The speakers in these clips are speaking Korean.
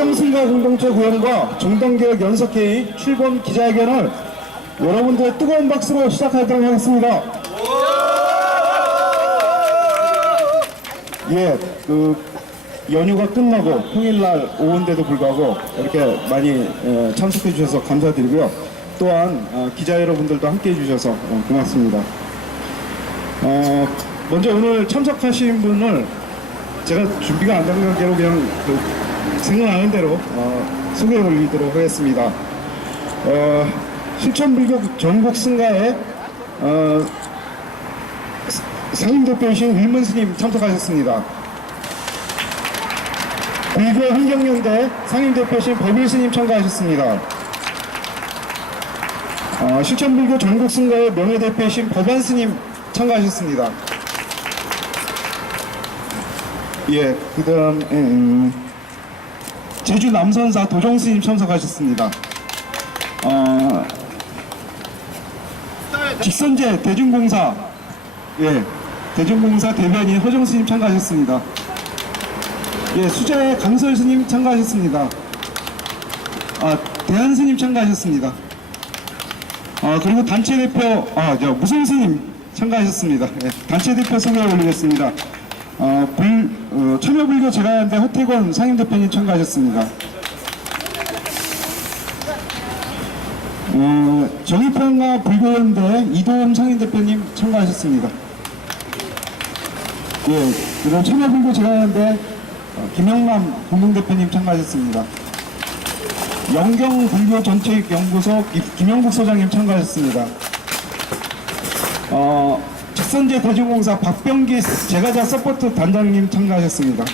청정승가 공동체 구현과 종단개혁 연석회의 출범 기자회견을 여러분들의 뜨거운 박수로 시작하도록 하겠습니다. 예, 연휴가 끝나고 평일날 오후인데도 불구하고 이렇게 많이 참석해 주셔서 감사드리고요. 또한 기자 여러분들도 함께 해주셔서 고맙습니다. 먼저 오늘 참석하신 분을 제가 준비가 안 된 관계로 그냥 생각나는 대로 소개해 올리도록 하겠습니다. 실천불교 전국승가에 상임대표이신 일문 스님 참석하셨습니다. 불교 환경연대 상임대표이신 법일 스님 참가하셨습니다. 실천불교 전국승가의 명예대표이신 법안 스님 참가하셨습니다. 예, 그 다음 제주 남선사 도정 스님 참석하셨습니다. 직선제 대중공사 대중공사 대변인 허정 스님 참가하셨습니다. 예, 수재 강설 스님 참가하셨습니다. 대한 스님 참가하셨습니다. 그리고 단체 대표 무성 스님 참가하셨습니다. 예, 단체 대표 소개 올리겠습니다. 참여불교 제가연대 허태권 상임대표님 참가하셨습니다. 정의평화 불교연대 이도훈 상임대표님 참가하셨습니다. 예, 그리고 참여불교 제가연대 김영남 공동대표님 참가하셨습니다. 영경불교정책연구소 김영국 소장님 참가하셨습니다. 직선제 대중공사 박병기 제가자 서포트 단장님 참가하셨습니다.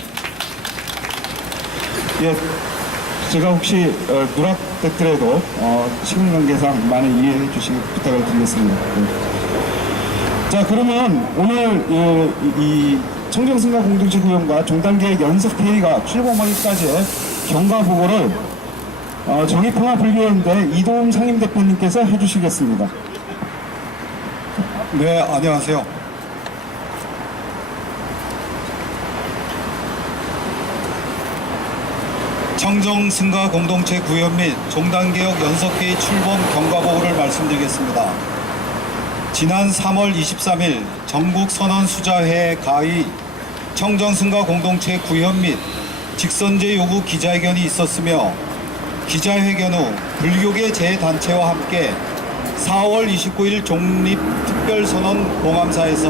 예, 제가 혹시 누락됐더라도 시간관계상 많이 이해해 주시기 부탁을 드리겠습니다. 네. 자, 그러면 오늘 이 청정승가 공동체 구현과 종단계획 연석회의가 출범하기까지의 경과보고를 정의평화불교연대 이도훈 상임대표님께서 해주시겠습니다. 네, 안녕하세요. 청정승가 공동체 구현 및 종단개혁 연석회의 출범 경과보고를 말씀드리겠습니다. 지난 3월 23일 전국선언수자회 가의 청정승가 공동체 구현 및 직선제 요구 기자회견이 있었으며, 기자회견 후 불교계 재단체와 함께 4월 29일 종립특별선언 봉암사에서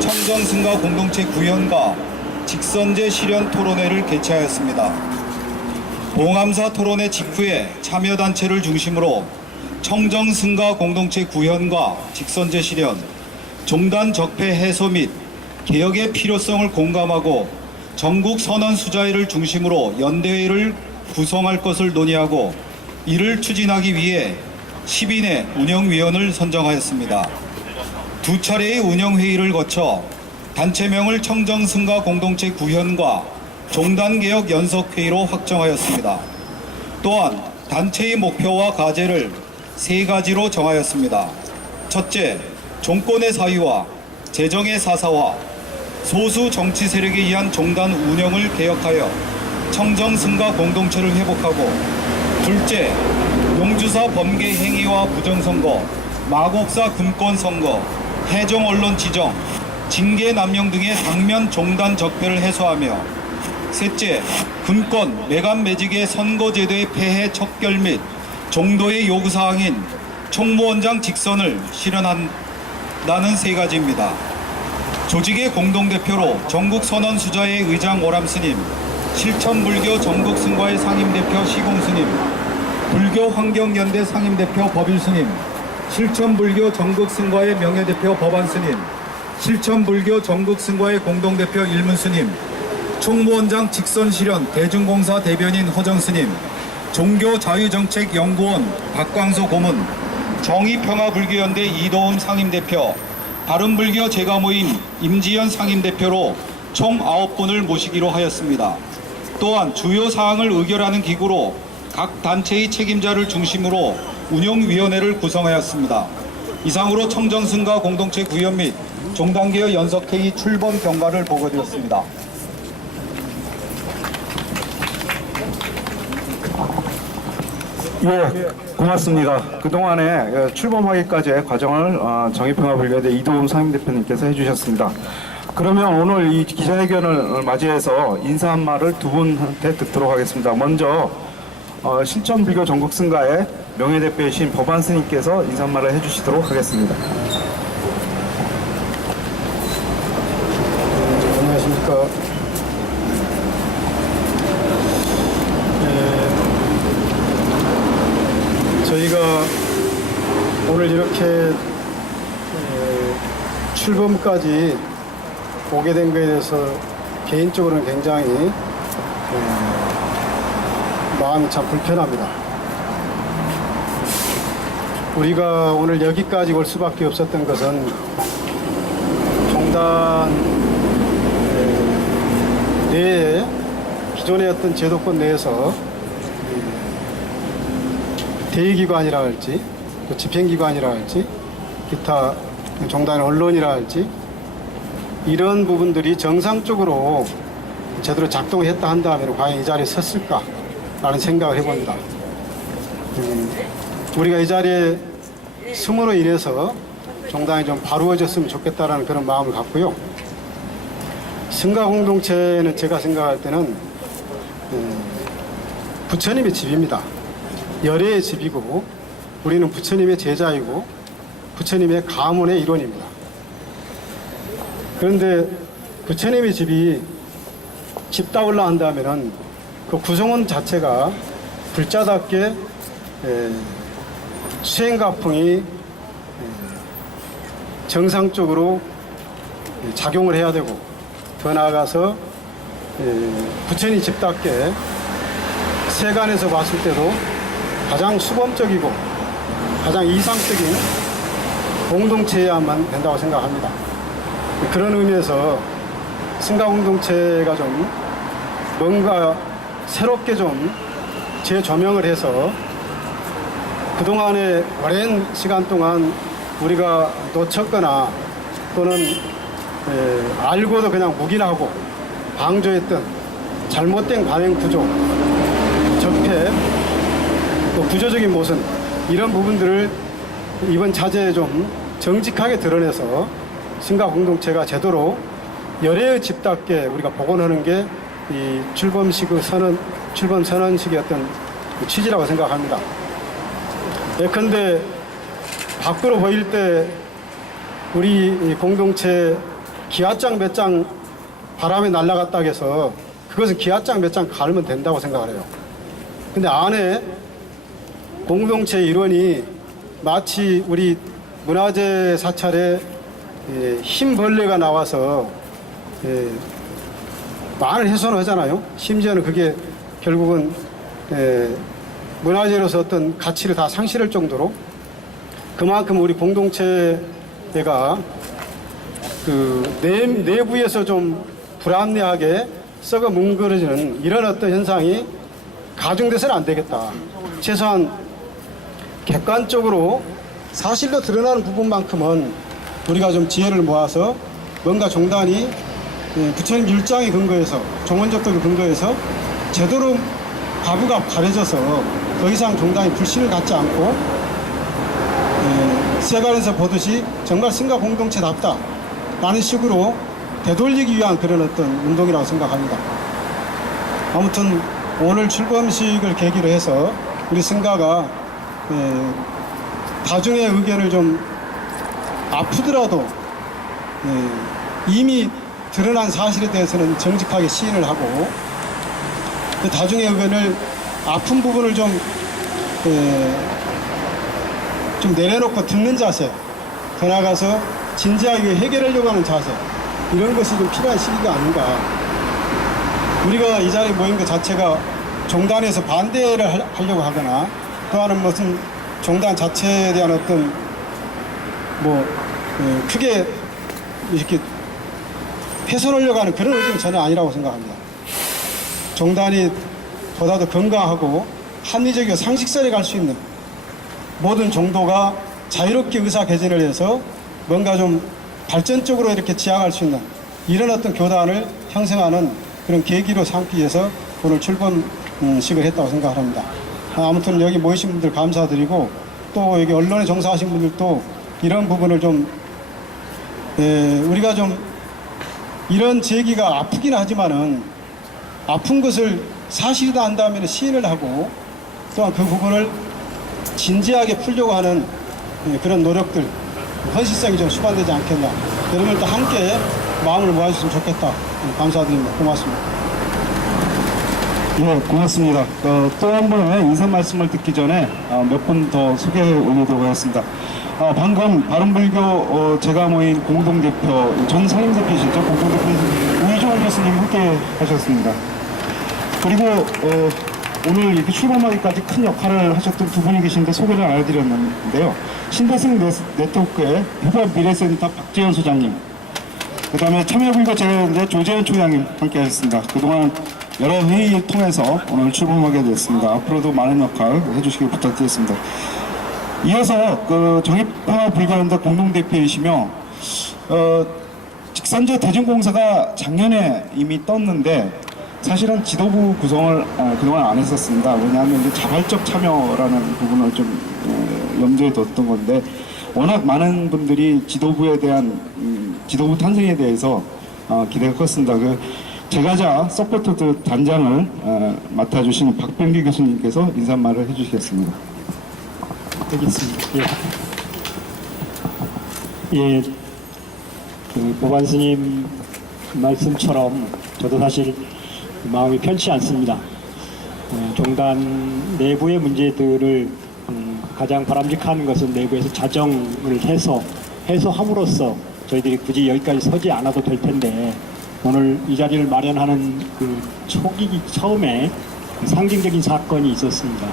청정승가 공동체 구현과 직선제 실현 토론회를 개최하였습니다. 봉암사 토론회 직후에 참여단체를 중심으로 청정승가 공동체 구현과 직선제 실현, 종단 적폐 해소 및 개혁의 필요성을 공감하고 전국선언수자회를 중심으로 연대회를 구성할 것을 논의하고 이를 추진하기 위해 10인의 운영위원을 선정하였습니다. 두 차례의 운영회의를 거쳐 단체명을 청정승가 공동체 구현과 종단개혁 연석회의로 확정하였습니다. 또한 단체의 목표와 과제를 3가지로 정하였습니다. 첫째, 정권의 사유와 재정의 사사와 소수 정치 세력에 의한 종단 운영을 개혁하여 청정승가 공동체를 회복하고, 둘째, 용주사 범계 행위와 부정선거, 마곡사 군권선거, 해종언론 지정, 징계 남용 등의 당면 종단 적폐를 해소하며, 셋째, 군권, 매감 매직의 선거제도의 폐해 척결 및 종도의 요구사항인 총무원장 직선을 실현한다는 3가지입니다. 조직의 공동대표로 전국선언수자회 의장 오람스님, 실천불교 전국승가의 상임대표 시공스님, 불교환경연대 상임대표 법일스님, 실천불교 전국승가의 명예대표 법안스님, 실천불교 전국승가의 공동대표 일문스님, 총무원장 직선실현 대중공사 대변인 허정스님, 종교자유정책연구원 박광소 고문, 정의평화불교연대 이도훈 상임대표, 바른불교 제가모임 임지연 상임대표로 총 9분을 모시기로 하였습니다. 또한 주요 사항을 의결하는 기구로 각 단체의 책임자를 중심으로 운영위원회를 구성하였습니다. 이상으로 청정승가 공동체 구현 및 종단개혁 연석회의 출범 경과를 보고드렸습니다. 예, 고맙습니다. 그동안에 출범하기까지의 과정을 정의평화불교대 이도움 상임대표님께서 해주셨습니다. 그러면 오늘 이 기자회견을 맞이해서 인사 한 말을 두 분한테 듣도록 하겠습니다. 먼저 실천불교 전국승가의 명예대표이신 법안 스님께서 인사 한 말을 해주시도록 하겠습니다. 안녕하십니까. 저희가 오늘 이렇게 출범까지 오게 된 것에 대해서 개인적으로는 굉장히 마음이 참 불편합니다. 우리가 오늘 여기까지 올 수밖에 없었던 것은 종단 내에 기존의 어떤 제도권 내에서 대의기관이라 할지 또 집행기관이라 할지 기타 종단 언론이라 할지 이런 부분들이 정상적으로 제대로 작동했다 한다면 과연 이 자리에 섰을까라는 생각을 해봅니다. 우리가 이 자리에 숨으로 인해서 종단이 좀 바루어졌으면 좋겠다라는 그런 마음을 갖고요. 승가 공동체는 제가 생각할 때는 부처님의 집입니다. 열애의 집이고 우리는 부처님의 제자이고 부처님의 가문의 일원입니다. 그런데 부처님의 집이 집다울라 한다면은 그 구성원 자체가 불자답게 수행가풍이 정상적으로 작용을 해야 되고 더 나아가서 부처님 집답게 세간에서 봤을 때도 가장 수범적이고 가장 이상적인 공동체여야만 된다고 생각합니다. 그런 의미에서 승가 공동체가 좀 뭔가 새롭게 좀 재조명을 해서 그동안의 오랜 시간 동안 우리가 놓쳤거나 또는 알고도 그냥 묵인하고 방조했던 잘못된 관행 구조, 적폐, 또 구조적인 모순 이런 부분들을 이번 차제에 좀 정직하게 드러내서 승가 공동체가 제대로 열애의 집답게 우리가 복원하는 게 이 출범식의 출범 선언식의 어떤 취지라고 생각합니다. 예컨대 밖으로 보일 때 우리 공동체 기와장 몇 장 바람에 날아갔다 해서 그것은 기와장 몇 장 갈면 된다고 생각을 해요. 근데 안에 공동체 일원이 마치 우리 문화재 사찰에 흰벌레가 나와서 많은 훼손을 하잖아요. 심지어는 그게 결국은 문화재로서 어떤 가치를 다 상실할 정도로 그만큼 우리 공동체가 그 내부에서 좀 불합리하게 썩어 뭉그러지는 이런 어떤 현상이 가중돼서는 안 되겠다. 최소한 객관적으로 사실로 드러나는 부분만큼은 우리가 좀 지혜를 모아서 뭔가 종단이 부처님 율장의 근거에서 종원적법의 근거에서 제대로 과부가 가려져서 더 이상 종단이 불신을 갖지 않고 세간에서 보듯이 정말 승가 공동체답다 라는 식으로 되돌리기 위한 그런 어떤 운동이라고 생각합니다. 아무튼 오늘 출범식을 계기로 해서 우리 승가가 다중의 의견을 좀 아프더라도 이미 드러난 사실에 대해서는 정직하게 시인을 하고 그 다중의 의견을 아픈 부분을 좀 내려놓고 듣는 자세, 더 나아가서 진지하게 해결하려고 하는 자세 이런 것이 좀 필요한 시기가 아닌가. 우리가 이 자리에 모인 것 자체가 종단에서 반대를 하려고 하거나 또는 무슨 종단 자체에 대한 어떤 크게 이렇게 훼손하려고 하는 그런 의지는 전혀 아니라고 생각합니다. 종단이 보다 더 건강하고 합리적이고 상식선에 갈 수 있는 모든 종도가 자유롭게 의사개진을 해서 뭔가 좀 발전적으로 이렇게 지향할 수 있는 이런 어떤 교단을 형성하는 그런 계기로 삼기 위해서 오늘 출범식을 했다고 생각합니다. 아무튼 여기 모이신 분들 감사드리고 또 여기 언론에 종사하신 분들도 이런 부분을 좀 우리가 좀 이런 제기가 아프긴 하지만은 아픈 것을 사실이다 한다면 시인을 하고 또한 그 부분을 진지하게 풀려고 하는 그런 노력들 헌신성이 좀 수반되지 않겠나 여러분들도 함께 마음을 모아주셨으면 좋겠다. 감사드립니다. 고맙습니다. 네, 고맙습니다. 또 한 번의 인사 말씀을 듣기 전에 몇 분 더 소개해 올리도록 하겠습니다. 방금 바른불교 제가 모인 공동대표, 전 상임대표시죠. 공동대표 우희종 교수님 함께 하셨습니다. 그리고 오늘 이렇게 출범하기까지 큰 역할을 하셨던 두 분이 계신데 소개를 안 해드렸는데요. 신대승 네트워크의 협업 미래센터 박재현 소장님, 그 다음에 참여불교 제자연대 조재현 총장님 함께 하셨습니다. 그동안 여러 회의를 통해서 오늘 출범하게 됐습니다. 앞으로도 많은 역할 해주시길 부탁드리겠습니다. 이어서 정의평화불교연대 공동대표이시며 직선제 대전공사가 작년에 이미 떴는데 사실은 지도부 구성을 그동안 안 했었습니다. 왜냐하면 이제 자발적 참여라는 부분을 좀 염두에 뒀던 건데 워낙 많은 분들이 지도부에 대한 지도부 탄생에 대해서 기대가 컸습니다. 제가자 서포터드 단장을 맡아주신 박병기 교수님께서 인사말을 해주시겠습니다. 되겠습니다. 예, 보관 스님 말씀처럼 저도 사실 마음이 편치 않습니다. 종단 내부의 문제들을 가장 바람직한 것은 내부에서 자정을 해소함으로써 저희들이 굳이 여기까지 서지 않아도 될 텐데 오늘 이 자리를 마련하는 그 처음에 상징적인 사건이 있었습니다.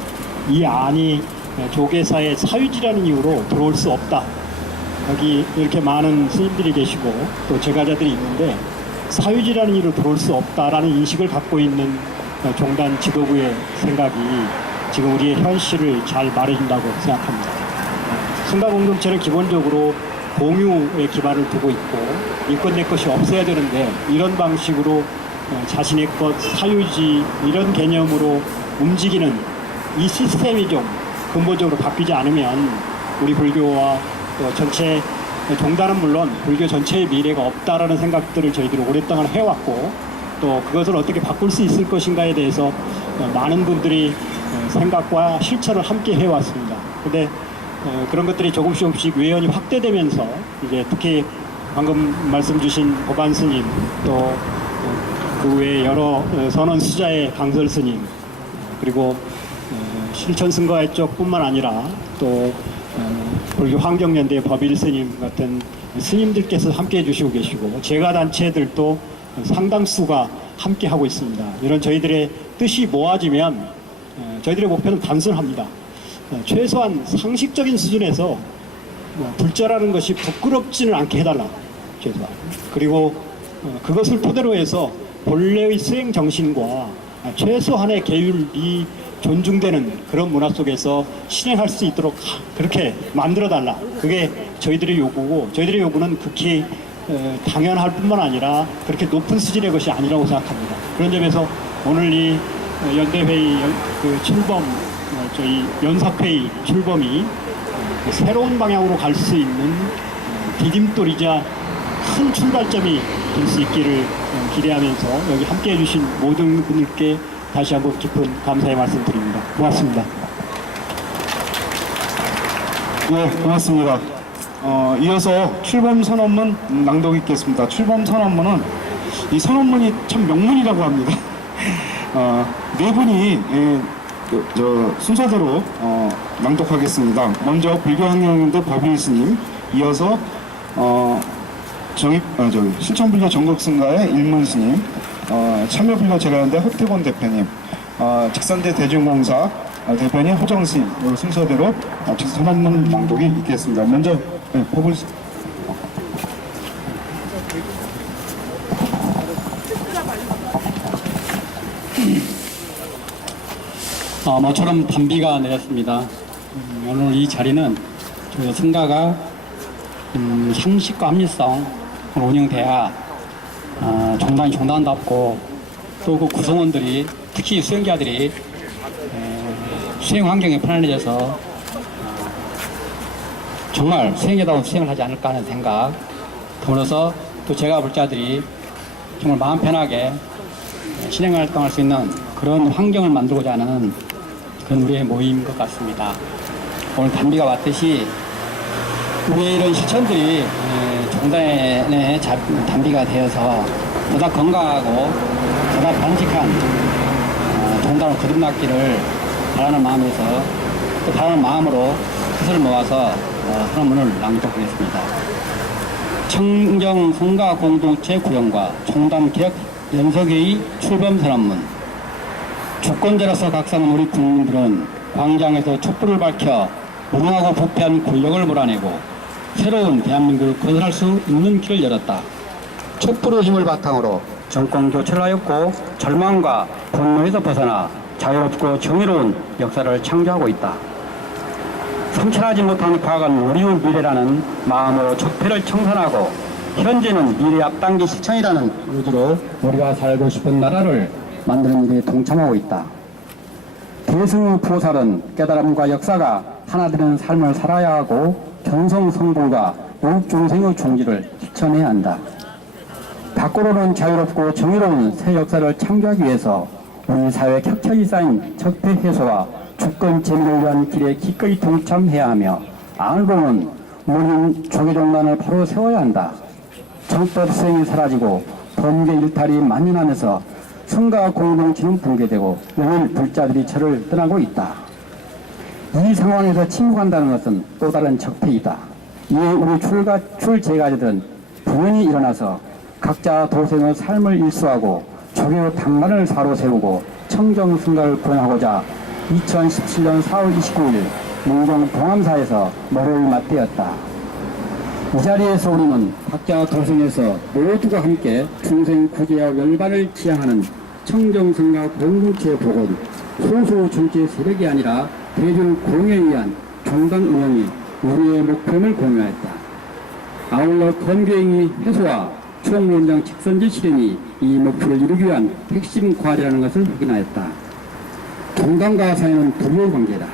이 안이 조계사의 사유지라는 이유로 들어올 수 없다. 여기 이렇게 많은 스님들이 계시고 또 제가자들이 있는데 사유지라는 이유로 들어올 수 없다라는 인식을 갖고 있는 종단 지도부의 생각이 지금 우리의 현실을 잘 말해준다고 생각합니다. 승가공동체는 기본적으로 공유의 기반을 두고 있고 이것 내 것이 없어야 되는데 이런 방식으로 자신의 것, 사유지 이런 개념으로 움직이는 이 시스템이 좀 근본적으로 바뀌지 않으면 우리 불교와 또 전체 종단은 물론 불교 전체의 미래가 없다라는 생각들을 저희들이 오랫동안 해왔고 또 그것을 어떻게 바꿀 수 있을 것인가에 대해서 많은 분들이 생각과 실천을 함께 해왔습니다. 근데 그런 것들이 조금씩 외연이 확대되면서 이제 특히 방금 말씀 주신 보관 스님 또 그 외에 여러 선원 수자의 강설 스님 그리고 실천 승가의 쪽뿐만 아니라 또 불교 환경연대 법일 스님 같은 스님들께서 함께 해주시고 계시고 제가 단체들도 상당수가 함께 하고 있습니다. 이런 저희들의 뜻이 모아지면 저희들의 목표는 단순합니다. 최소한 상식적인 수준에서 불자라는 것이 부끄럽지는 않게 해달라. 최소한. 그리고 그것을 토대로 해서 본래의 수행 정신과 최소한의 계율이 존중되는 그런 문화 속에서 실행할 수 있도록 그렇게 만들어달라. 그게 저희들의 요구고 저희들의 요구는 극히 당연할 뿐만 아니라 그렇게 높은 수준의 것이 아니라고 생각합니다. 그런 점에서 오늘 이 연대회의 출범 저희 연석회의 출범이 새로운 방향으로 갈 수 있는 디딤돌이자 큰 출발점이 될 수 있기를 기대하면서 여기 함께 해주신 모든 분들께 다시 한번 깊은 감사의 말씀 드립니다. 고맙습니다. 네, 고맙습니다. 이어서 출범 선언문 낭독 있겠습니다. 출범 선언문은 이 선언문이 참 명문이라고 합니다. 네 분이 순서대로 낭독하겠습니다. 먼저 불교환경연대 법일 스님, 이어서 신천불교 정극승가의 일문 스님, 참여불교 제가연대 허태곤 대표님, 직선제 대중공사 대표님 호정 스님, 순서대로 선언문 낭독이 있겠습니다. 먼저 법일 스님. 모처럼 단비가 내렸습니다. 오늘 이 자리는 저희 승가가 상식과 합리성 운영돼야 종단이 종단답고 또 그 구성원들이 특히 수행자들이 수행 환경이 편안해져서 정말 수행자다운 수행을 하지 않을까 하는 생각, 더불어서 또 제가 불자들이 정말 마음 편하게 실행 활동할 수 있는 그런 환경을 만들고자 하는 그런 우리의 모임인 것 같습니다. 오늘 단비가 왔듯이 우리의 이런 실천들이 종단의 단비가 되어서 보다 건강하고 보다 바람직한 종단을 거듭났기를 바라는 마음에서 또 바라는 마음으로 뜻을 모아서 선언문을 낭독하겠습니다. 청정 성가 공동체 구형과 종단 개혁 연석회의 출범 선언문. 주권자로서 각성한 우리 국민들은 광장에서 촛불을 밝혀 무능하고 부패한 권력을 몰아내고 새로운 대한민국을 건설할 수 있는 길을 열었다. 촛불의 힘을 바탕으로 정권 교체를 하였고 절망과 분노에서 벗어나 자유롭고 정의로운 역사를 창조하고 있다. 성찰하지 못한 과거는 우리의 미래라는 마음으로 적폐를 청산하고 현재는 미래 앞당기 실천이라는 의지로 우리가 살고 싶은 나라를 만드는 일에 동참하고 있다. 대승의 보살은 깨달음과 역사가 하나 되는 삶을 살아야 하고 견성성불과 영중생의 종지를 실천해야 한다. 밖으로는 자유롭고 정의로운 새 역사를 창조하기 위해서 우리 사회에 켜켜이 쌓인 적폐 해소와 주권 재민을 위한 길에 기꺼이 동참해야 하며 안으로는 우리는 조계종단을 바로 세워야 한다. 정법 수행이 사라지고 범죄 일탈이 만연하면서 성가 공동체는 붕괴되고 영일 불자들이 저를 떠나고 있다. 이 상황에서 침묵한다는 것은 또 다른 적폐이다. 이에 우리 출제가들은 분연히 일어나서 각자 도생의 삶을 일수하고 조계의 당란을 사로 세우고 청정승가를 구현하고자 2017년 4월 29일 문경 봉암사에서 머리를 맞대었다. 이 자리에서 우리는 각자 도생에서 모두가 함께 중생 구제와 열반을 지향하는 청정승가 공동체 복원, 소수 정치 세력이 아니라 대중 공유에 의한 종단 운영이 우리의 목표임을 공유하였다. 아울러 검교행위 해소와 총원장 직선제 실행이 이 목표를 이루기 위한 핵심 과제라는 것을 확인하였다. 종단과 사회는 불의 관계다.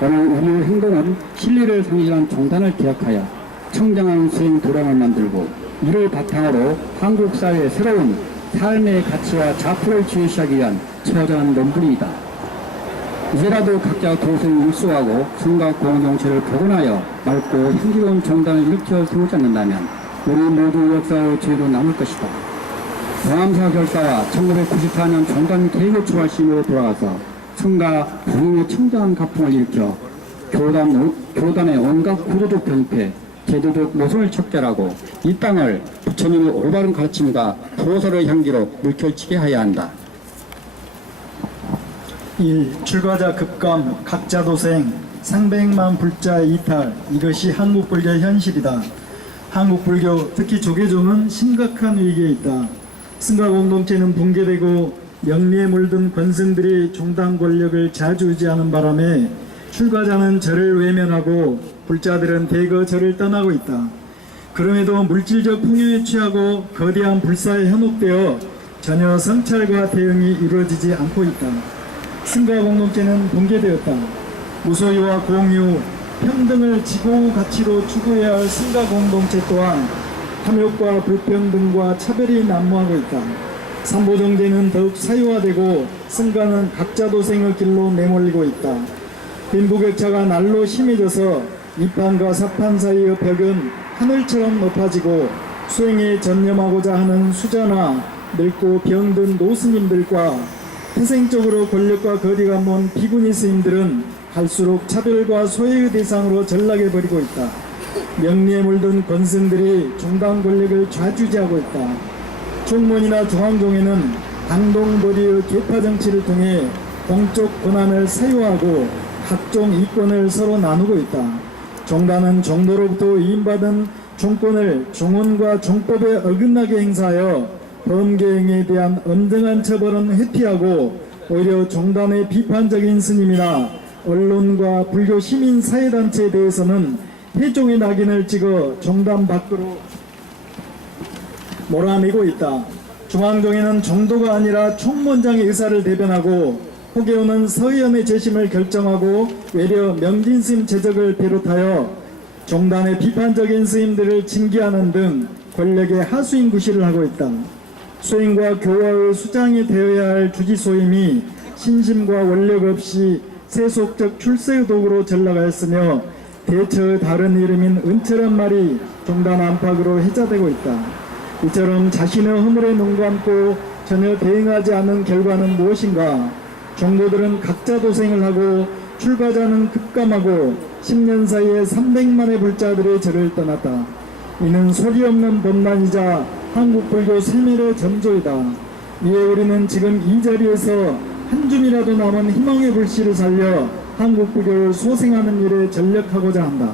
오늘 우리의 행동은 신뢰를 상실한 종단을 개혁하여 청정한 수행 도량을 만들고 이를 바탕으로 한국 사회의 새로운 삶의 가치와 자포를 제시하기 위한 처절한 몸부림이다. 이제라도 각자 도생을 일수하고 성가 공동체를 복원하여 맑고 향기로운 종단을 일으켜 세우지 않는다면 우리 모두 역사의 죄도 남을 것이다. 봉암사 결사와 1994년 종단 개혁을 추구하심으로 돌아가서 성가 부흥의 청정한 가풍을 일으켜 교단의 온갖 구조적 병폐, 제도적 모순을 척결하고 이 땅을 부처님의 올바른 가르침과 보살의 향기로 물결치게 하여야 한다. 1. 출가자 급감, 각자 도생, 상백만 불자 이탈. 이것이 한국불교의 현실이다. 한국불교, 특히 조계종은 심각한 위기에 있다. 승가 공동체는 붕괴되고 명리에 물든 권승들이 종단 권력을 자주지하는 바람에 출가자는 절을 외면하고 불자들은 대거 절을 떠나고 있다. 그럼에도 물질적 풍요에 취하고 거대한 불사에 현혹되어 전혀 성찰과 대응이 이루어지지 않고 있다. 승가 공동체는 붕괴되었다. 무소유와 공유, 평등을 지고 가치로 추구해야 할 승가 공동체 또한 탐욕과 불평등과 차별이 난무하고 있다. 삼보정제는 더욱 사유화되고 승가는 각자 도생의 길로 내몰리고 있다. 빈부격차가 날로 심해져서 이판과 사판 사이의 벽은 하늘처럼 높아지고 수행에 전념하고자 하는 수자나 늙고 병든 노스님들과 태생적으로 권력과 거리가 먼 비구니 스님들은 갈수록 차별과 소외의 대상으로 전락해버리고 있다. 명리에 물든 권승들이 종단 권력을 좌지우지하고 있다. 총문이나 중앙종에는 당동거리의 계파 정치를 통해 공적 권한을 사유하고 각종 이권을 서로 나누고 있다. 종단은 종도로부터 위임받은 종권을 종언과 종법에 어긋나게 행사하여 범계행에 대한 엄정한 처벌은 회피하고 오히려 종단의 비판적인 스님이나 언론과 불교 시민 사회단체에 대해서는 회종의 낙인을 찍어 종단 밖으로 몰아내고 있다. 중앙종에는 종도가 아니라 총무원장의 의사를 대변하고 호계호는 서의원의 재심을 결정하고 외려 명진 스님 제적을 비롯하여 종단의 비판적인 스님들을 징계하는 등 권력의 하수인 구실을 하고 있다. 소인과 교화의 수장이 되어야 할 주지소임이 신심과 원력 없이 세속적 출세의 도구로 전락하였으며 대처의 다른 이름인 은처란 말이 종단 안팎으로 해자되고 있다. 이처럼 자신의 허물에 눈 감고 전혀 대응하지 않는 결과는 무엇인가? 종도들은 각자 도생을 하고 출가자는 급감하고 10년 사이에 300만의 불자들의 절을 떠났다. 이는 소리 없는 범난이자 한국 불교 세밀의 전조이다. 이에 우리는 지금 이 자리에서 한 줌이라도 남은 희망의 불씨를 살려 한국 불교를 소생하는 일에 전력하고자 한다.